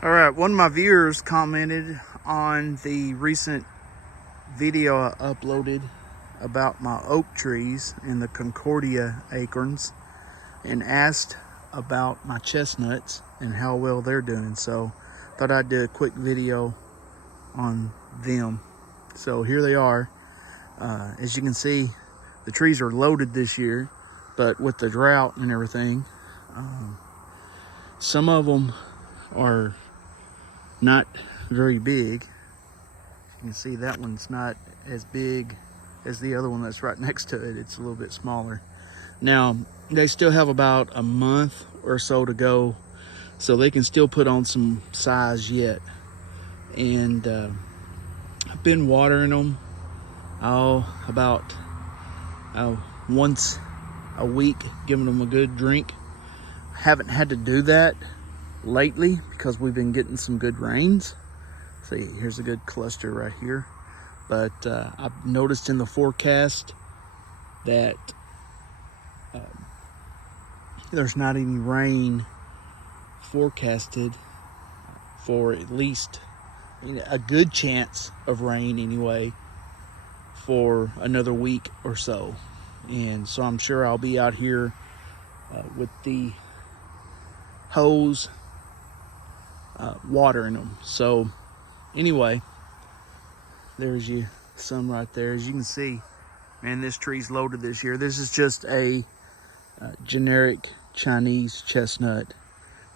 All right, one of my viewers commented on the recent video I uploaded about my oak trees and the Concordia acorns and asked about my chestnuts and how well they're doing. So thought I'd do a quick video on them. So here they are. As you can see, the trees are loaded this year, but with the drought and everything, some of them are not very big. You can see that one's not as big as the other one that's right next to it. It's a little bit smaller. Now, they still have about a month or so to go, so they can still put on some size yet. And I've been watering them about once a week, giving them a good drink. Haven't had to do that lately because we've been getting some good rains. See, here's a good cluster right here. But I've noticed in the forecast that there's not any rain forecasted for at least a good chance of rain anyway for another week or so. And so I'm sure I'll be out here with the hose watering them. So anyway, there's some right there. As you can see, man, this tree's loaded this year. This is just a generic Chinese chestnut,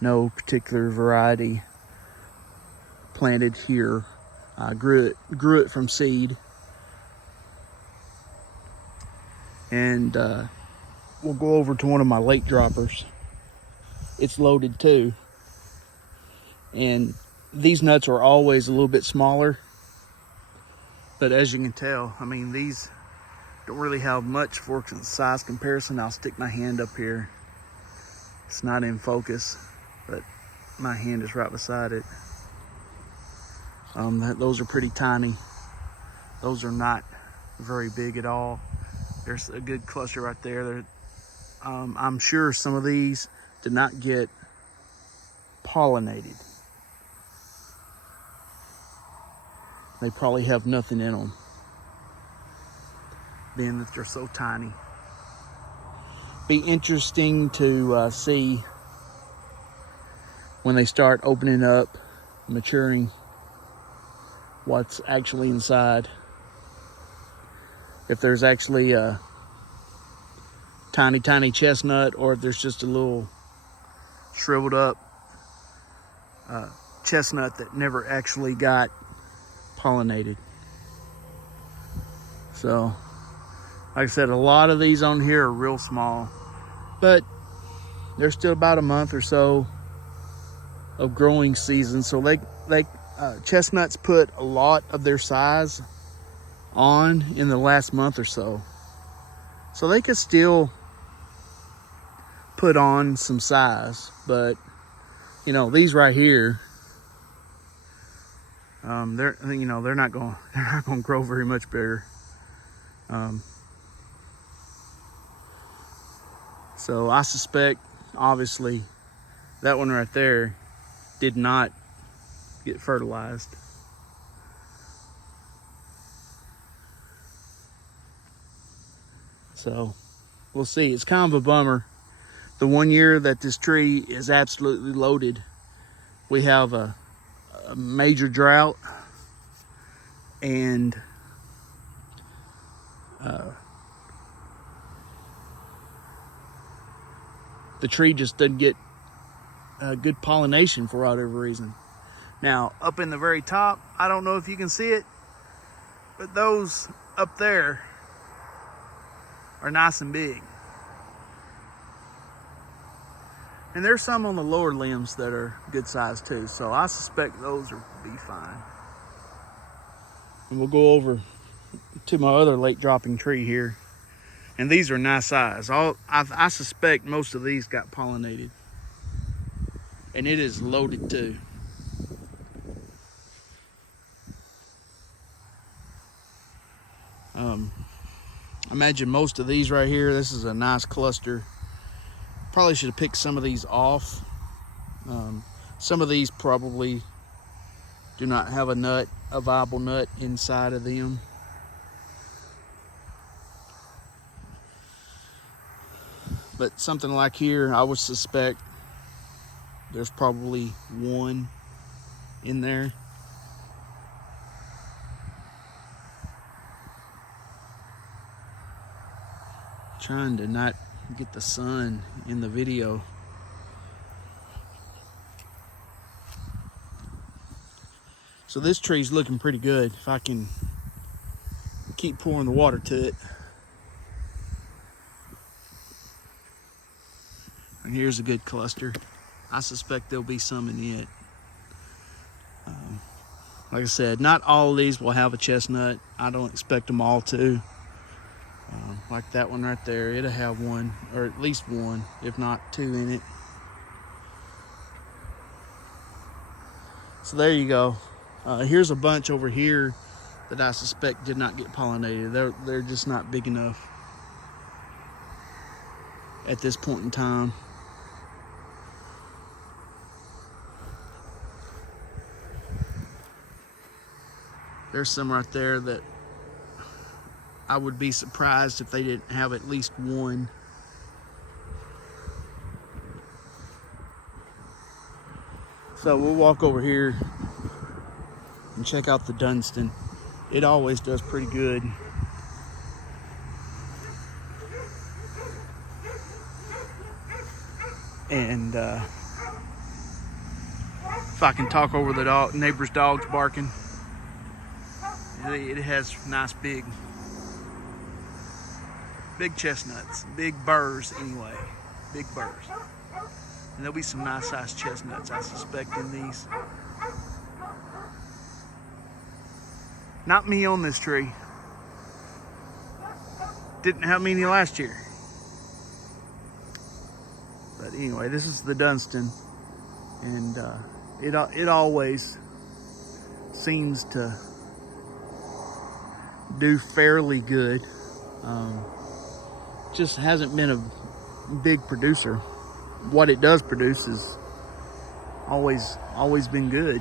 no particular variety planted here. I grew it from seed, and we'll go over to one of my late droppers. It's loaded too, and these nuts are always a little bit smaller, but as you can tell, I mean, these don't really have much for size comparison. I'll stick my hand up here. It's not in focus, but my hand is right beside it. Those are pretty tiny. Those are not very big at all. There's a good cluster right there. I'm sure some of these did not get pollinated. They probably have nothing in them, being that they're so tiny. Be interesting to see when they start opening up, maturing, what's actually inside. If there's actually a tiny chestnut, or if there's just a little shriveled up chestnut that never actually got pollinated. So like I said, a lot of these on here are real small, but there's still about a month or so of growing season. So chestnuts put a lot of their size on in the last month or so. So they could still put on some size, but you know, these right here, they're not going to grow very much bigger. So I suspect, obviously, that one right there did not get fertilized. So we'll see. It's kind of a bummer. The one year that this tree is absolutely loaded, we have a major drought, and the tree just doesn't get good pollination for whatever reason. Now, up in the very top, I don't know if you can see it, but those up there are nice and big. And there's some on the lower limbs that are good size too, so I suspect those will be fine. And we'll go over to my other late dropping tree here. And these are nice size. I suspect most of these got pollinated. And it is loaded too. Imagine most of these right here. This is a nice cluster. Probably should have picked some of these off. Some of these probably do not have a viable nut inside of them. But something like here, I would suspect there's probably one in there. Trying to not get the sun in the video. So this tree's looking pretty good if I can keep pouring the water to it. And here's a good cluster. I suspect there'll be some in it. Like I said, not all of these will have a chestnut. I don't expect them all to. Like that one right there, it'll have one, or at least one, if not two in it. So there you go. Here's a bunch over here that I suspect did not get pollinated. They're just not big enough at this point in time. There's some right there that I would be surprised if they didn't have at least one. So we'll walk over here and check out the Dunstan. It always does pretty good. And if I can talk over the neighbor's dogs barking, it has nice big chestnuts, big burrs anyway, big burrs. And there'll be some nice sized chestnuts, I suspect, in these. Not me on this tree. Didn't have many last year. But anyway, this is the Dunstan, and it always seems to do fairly good. Just hasn't been a big producer. What it does produce is always been good.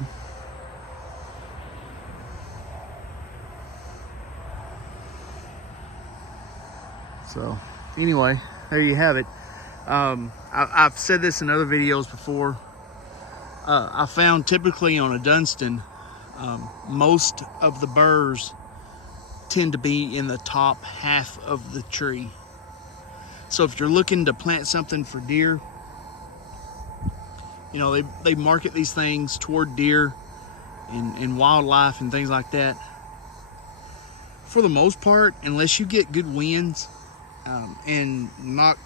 So anyway, there you have it. I've said this in other videos before. I found typically on a Dunstan, most of the burrs tend to be in the top half of the tree. So if you're looking to plant something for deer, you know, they market these things toward deer and wildlife and things like that. For the most part, unless you get good winds and knock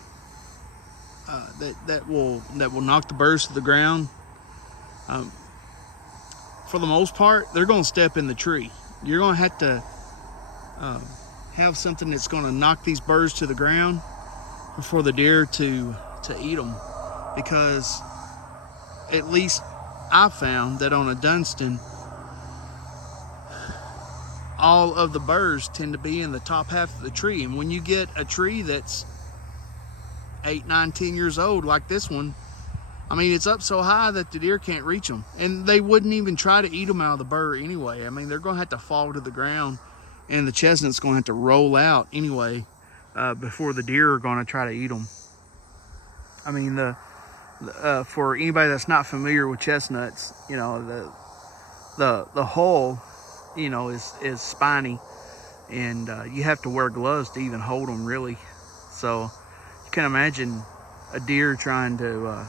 that will knock the burrs to the ground, for the most part, they're going to step in the tree. You're going to have to have something that's going to knock these burrs to the ground for the deer to eat them, because at least I found that on a Dunstan, all of the burrs tend to be in the top half of the tree. And when you get a tree that's 8, 9, 10 years old like this one, I mean, it's up so high that the deer can't reach them, and they wouldn't even try to eat them out of the burr anyway. I mean, they're going to have to fall to the ground, and the chestnut's going to have to roll out anyway before the deer are going to try to eat them. I mean, for anybody that's not familiar with chestnuts, you know, the hull, you know, is spiny, and you have to wear gloves to even hold them, really. So you can imagine a deer trying to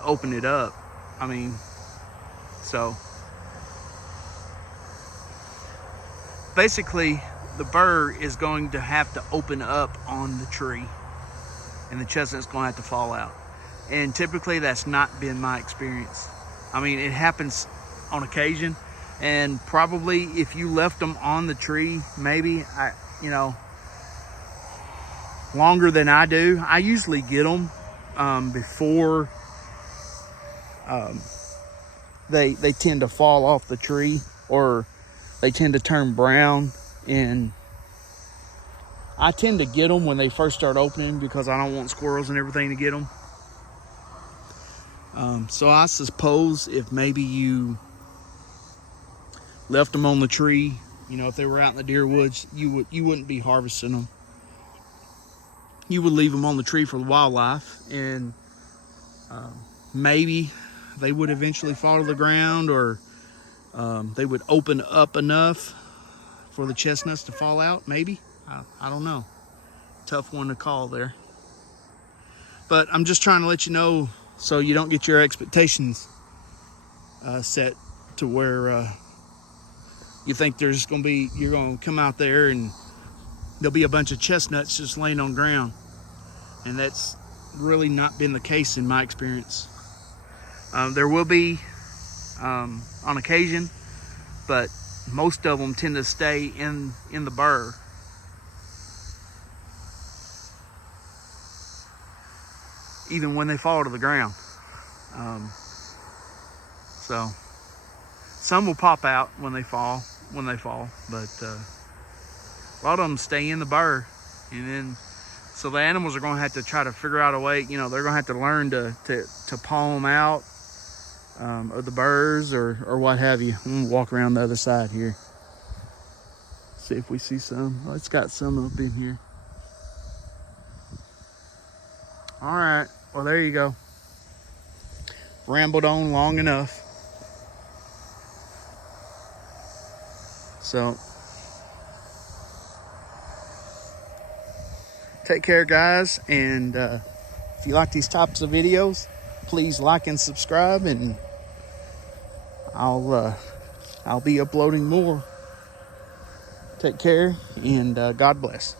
open it up. I mean, so basically the burr is going to have to open up on the tree, and the chestnut's going to have to fall out. And typically that's not been my experience. I mean, it happens on occasion, and probably if you left them on the tree, maybe, longer than I do. I usually get them before they tend to fall off the tree, or they tend to turn brown. And I tend to get them when they first start opening, because I don't want squirrels and everything to get them. So I suppose if maybe you left them on the tree, you know, if they were out in the deer woods, you wouldn't be harvesting them. You would leave them on the tree for the wildlife, and maybe they would eventually fall to the ground, or they would open up enough for the chestnuts to fall out. Maybe, I don't know. Tough one to call there. But I'm just trying to let you know so you don't get your expectations set to where you think there's going to be, you're going to come out there and there'll be a bunch of chestnuts just laying on the ground. And that's really not been the case in my experience. There will be on occasion, but most of them tend to stay in the burr. Even when they fall to the ground. So some will pop out when they fall, but a lot of them stay in the burr. And then, so the animals are going to have to try to figure out a way, you know, they're going to have to learn to paw them out of the burrs or what have you. I'm going to walk around the other side here. See if we see some. Oh, it's got some up in here. All right, well, there you go. Rambled on long enough. So, take care, guys, and if you like these types of videos, please like and subscribe, and I'll be uploading more. Take care, and God bless.